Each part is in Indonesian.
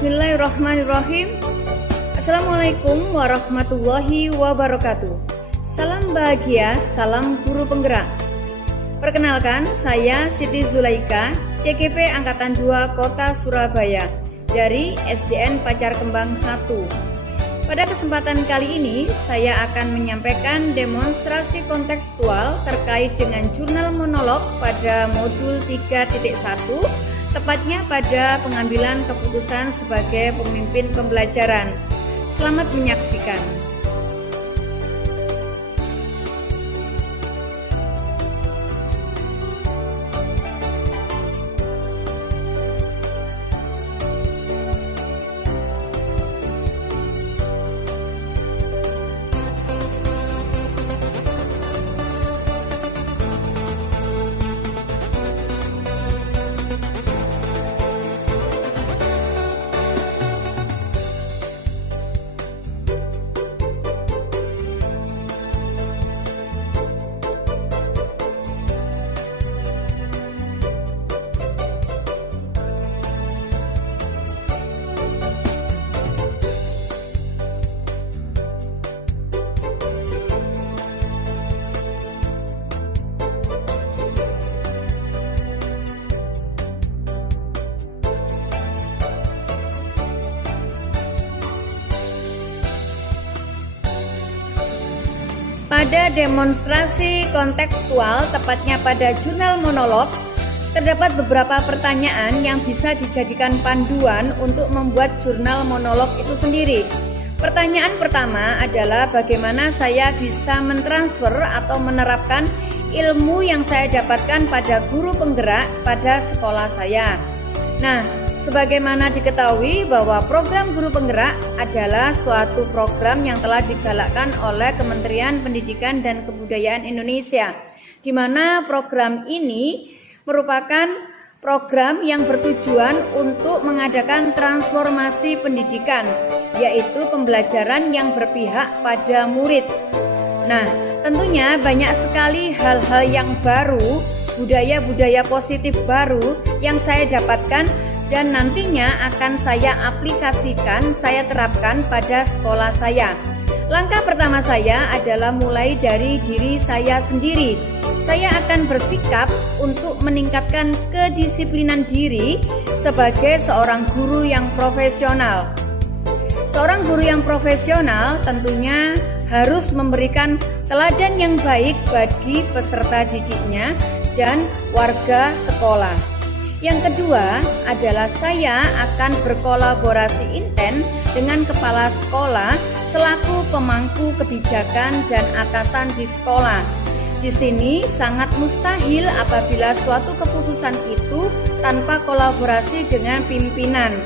Bismillahirrahmanirrahim. Assalamualaikum warahmatullahi wabarakatuh. Salam bahagia, salam guru penggerak. Perkenalkan, saya Siti Zulaika, CGP Angkatan 2 Kota Surabaya dari SDN Pacar Kembang 1. Pada kesempatan kali ini, saya akan menyampaikan demonstrasi kontekstual terkait dengan jurnal monolog pada modul 3.1, tepatnya pada pengambilan keputusan sebagai pemimpin pembelajaran. Selamat menyaksikan. Pada demonstrasi kontekstual, tepatnya pada jurnal monolog, terdapat beberapa pertanyaan yang bisa dijadikan panduan untuk membuat jurnal monolog itu sendiri. Pertanyaan pertama adalah bagaimana saya bisa mentransfer atau menerapkan ilmu yang saya dapatkan pada guru penggerak pada sekolah saya. Nah, sebagaimana diketahui bahwa program guru penggerak adalah suatu program yang telah digalakkan oleh Kementerian Pendidikan dan Kebudayaan Indonesia, di mana program ini merupakan program yang bertujuan untuk mengadakan transformasi pendidikan, yaitu pembelajaran yang berpihak pada murid. Nah, tentunya banyak sekali hal-hal yang baru, budaya-budaya positif baru yang saya dapatkan dan nantinya akan saya aplikasikan, saya terapkan pada sekolah saya. Langkah pertama saya adalah mulai dari diri saya sendiri. Saya akan bersikap untuk meningkatkan kedisiplinan diri sebagai seorang guru yang profesional. Seorang guru yang profesional tentunya harus memberikan teladan yang baik bagi peserta didiknya dan warga sekolah. Yang kedua adalah saya akan berkolaborasi intens dengan kepala sekolah selaku pemangku kebijakan dan atasan di sekolah. Di sini sangat mustahil apabila suatu keputusan itu tanpa kolaborasi dengan pimpinan,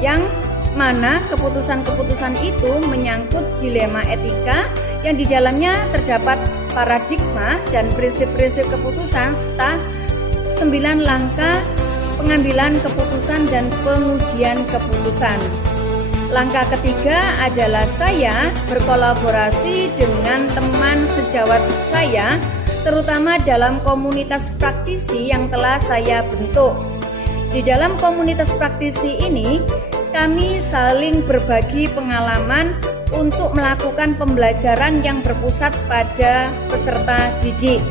yang mana keputusan-keputusan itu menyangkut dilema etika yang di dalamnya terdapat paradigma dan prinsip-prinsip keputusan serta 9 langkah pengambilan keputusan dan pengujian keputusan. Langkah ketiga adalah saya berkolaborasi dengan teman sejawat saya, terutama dalam komunitas praktisi yang telah saya bentuk. Di dalam komunitas praktisi ini, kami saling berbagi pengalaman untuk melakukan pembelajaran yang berpusat pada peserta didik.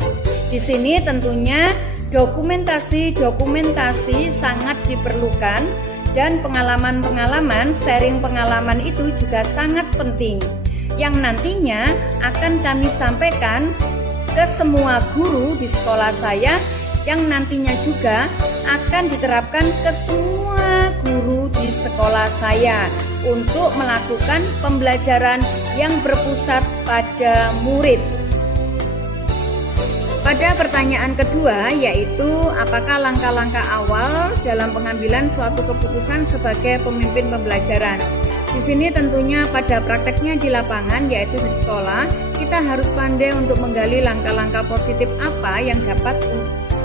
Di sini tentunya dokumentasi sangat diperlukan dan pengalaman-pengalaman, sharing pengalaman itu juga sangat penting yang nantinya akan kami sampaikan ke semua guru di sekolah saya, yang nantinya juga akan diterapkan ke semua guru di sekolah saya untuk melakukan pembelajaran yang berpusat pada murid. Pada pertanyaan kedua, yaitu apakah langkah-langkah awal dalam pengambilan suatu keputusan sebagai pemimpin pembelajaran. Di sini tentunya pada prakteknya di lapangan, yaitu di sekolah, kita harus pandai untuk menggali langkah-langkah positif apa yang dapat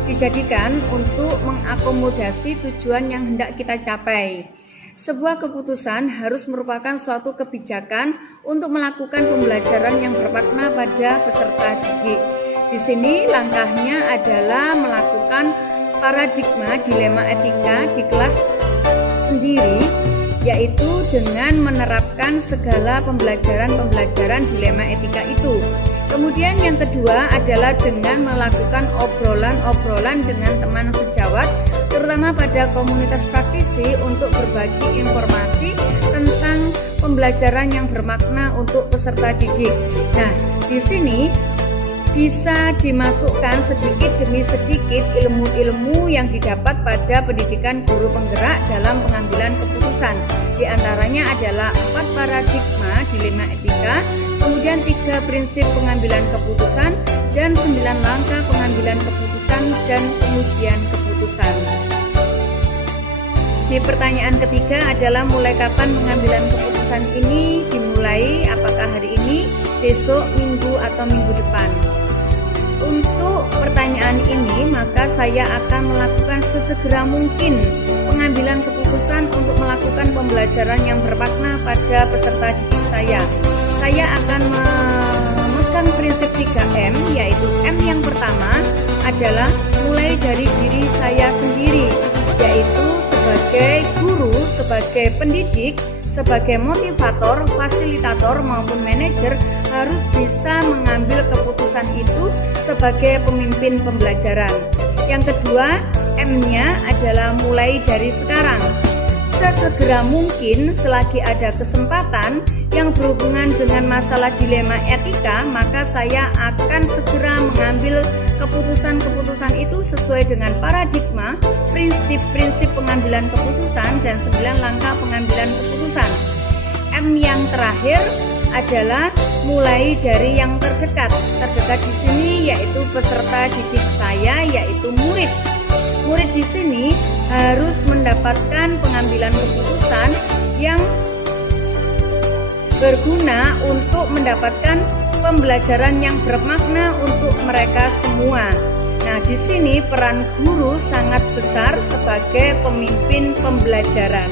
dijadikan untuk mengakomodasi tujuan yang hendak kita capai. Sebuah keputusan harus merupakan suatu kebijakan untuk melakukan pembelajaran yang bermakna pada peserta didik. Di sini langkahnya adalah melakukan paradigma dilema etika di kelas sendiri, yaitu dengan menerapkan segala pembelajaran dilema etika itu. Kemudian yang kedua adalah dengan melakukan obrolan-obrolan dengan teman sejawat, terutama pada komunitas praktisi untuk berbagi informasi tentang pembelajaran yang bermakna untuk peserta didik. Nah, di sini bisa dimasukkan sedikit demi sedikit ilmu-ilmu yang didapat pada pendidikan guru penggerak dalam pengambilan keputusan. Di antaranya adalah 4 paradigma dilema etika, kemudian 3 prinsip pengambilan keputusan, dan 9 langkah pengambilan keputusan dan pengujian keputusan. Di pertanyaan ketiga adalah mulai kapan pengambilan keputusan ini dimulai, apakah hari ini, besok, minggu, atau minggu depan. Untuk pertanyaan ini, maka saya akan melakukan sesegera mungkin pengambilan keputusan untuk melakukan pembelajaran yang bermakna pada peserta didik saya. Saya akan memegang prinsip 3M, yaitu M yang pertama adalah mulai dari diri saya sendiri, yaitu sebagai guru, sebagai pendidik, sebagai motivator, fasilitator maupun manajer harus bisa mengambil keputusan itu sebagai pemimpin pembelajaran. Yang kedua, M-nya adalah mulai dari sekarang. Sesegera mungkin selagi ada kesempatan yang berhubungan dengan masalah dilema etika, maka saya akan segera mengambil keputusan-keputusan itu sesuai dengan paradigma, prinsip-prinsip pengambilan keputusan, dan 9 langkah pengambilan keputusan. M yang terakhir adalah mulai dari yang terdekat. Terdekat di sini yaitu peserta didik saya, yaitu murid. Murid di sini harus mendapatkan pengambilan keputusan yang berguna untuk mendapatkan pembelajaran yang bermakna untuk mereka semua. Nah, di sini peran guru sangat besar sebagai pemimpin pembelajaran.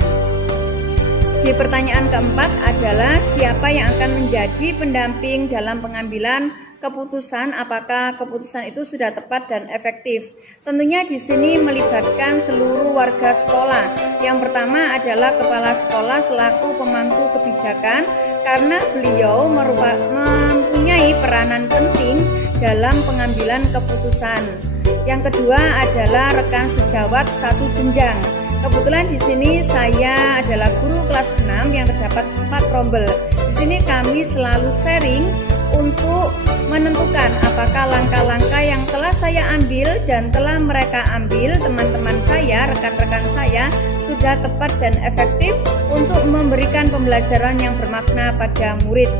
Di pertanyaan keempat adalah siapa yang akan menjadi pendamping dalam pengambilan keputusan, apakah keputusan itu sudah tepat dan efektif. Tentunya di sini melibatkan seluruh warga sekolah. Yang pertama adalah kepala sekolah selaku pemangku kebijakan, karena beliau mempunyai peranan penting dalam pengambilan keputusan. Yang kedua adalah rekan sejawat satu jenjang. Kebetulan di sini saya adalah guru kelas 6 yang terdapat 4 rombel. Di sini kami selalu sharing untuk menentukan apakah langkah-langkah yang telah saya ambil dan telah mereka ambil, teman-teman saya, rekan-rekan saya, sudah tepat dan efektif untuk memberikan pembelajaran yang bermakna pada murid.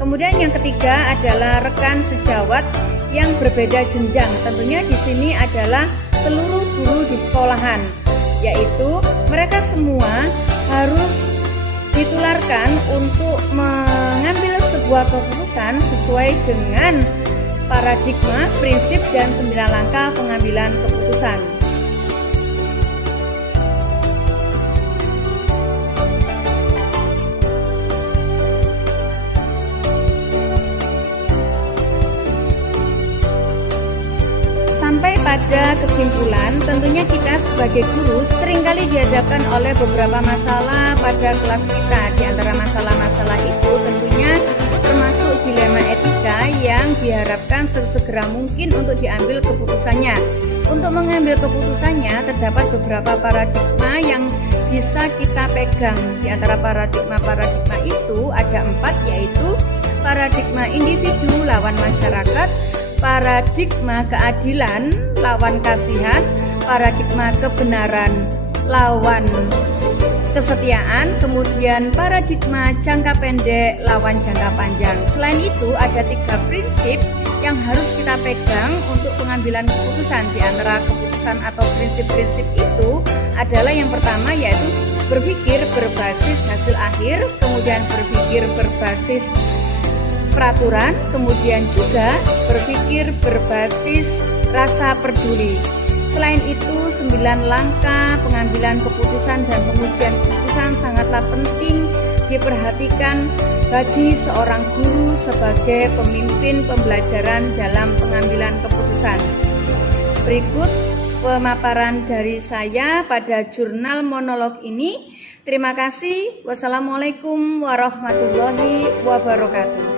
Kemudian yang ketiga adalah rekan sejawat yang berbeda jenjang. Tentunya di sini adalah seluruh guru di sekolahan, yaitu mereka semua harus ditularkan untuk mengambil sebuah keputusan sesuai dengan paradigma, prinsip, dan 9 langkah pengambilan keputusan. Sampai pada kesimpulan, tentunya kita sebagai guru seringkali dihadapkan oleh beberapa masalah pada kelas kita. Di antara masalah-masalah itu tentunya termasuk dilema etika yang diharapkan sesegera mungkin untuk diambil keputusannya. Untuk mengambil keputusannya terdapat beberapa paradigma yang bisa kita pegang. Di antara paradigma itu ada 4, yaitu paradigma individu lawan masyarakat, paradigma keadilan lawan kasihan, paradigma kebenaran lawan kesetiaan, kemudian paradigma jangka pendek lawan jangka panjang. Selain itu ada 3 prinsip yang harus kita pegang untuk pengambilan keputusan. Di antara keputusan atau prinsip-prinsip itu adalah yang pertama yaitu berpikir berbasis hasil akhir, kemudian berpikir berbasis peraturan, kemudian juga berpikir berbasis rasa peduli. Selain itu, 9 langkah pengambilan keputusan dan pengujian keputusan sangatlah penting diperhatikan bagi seorang guru sebagai pemimpin pembelajaran dalam pengambilan keputusan. Berikut pemaparan dari saya pada jurnal monolog ini. Terima kasih. Wassalamualaikum warahmatullahi wabarakatuh.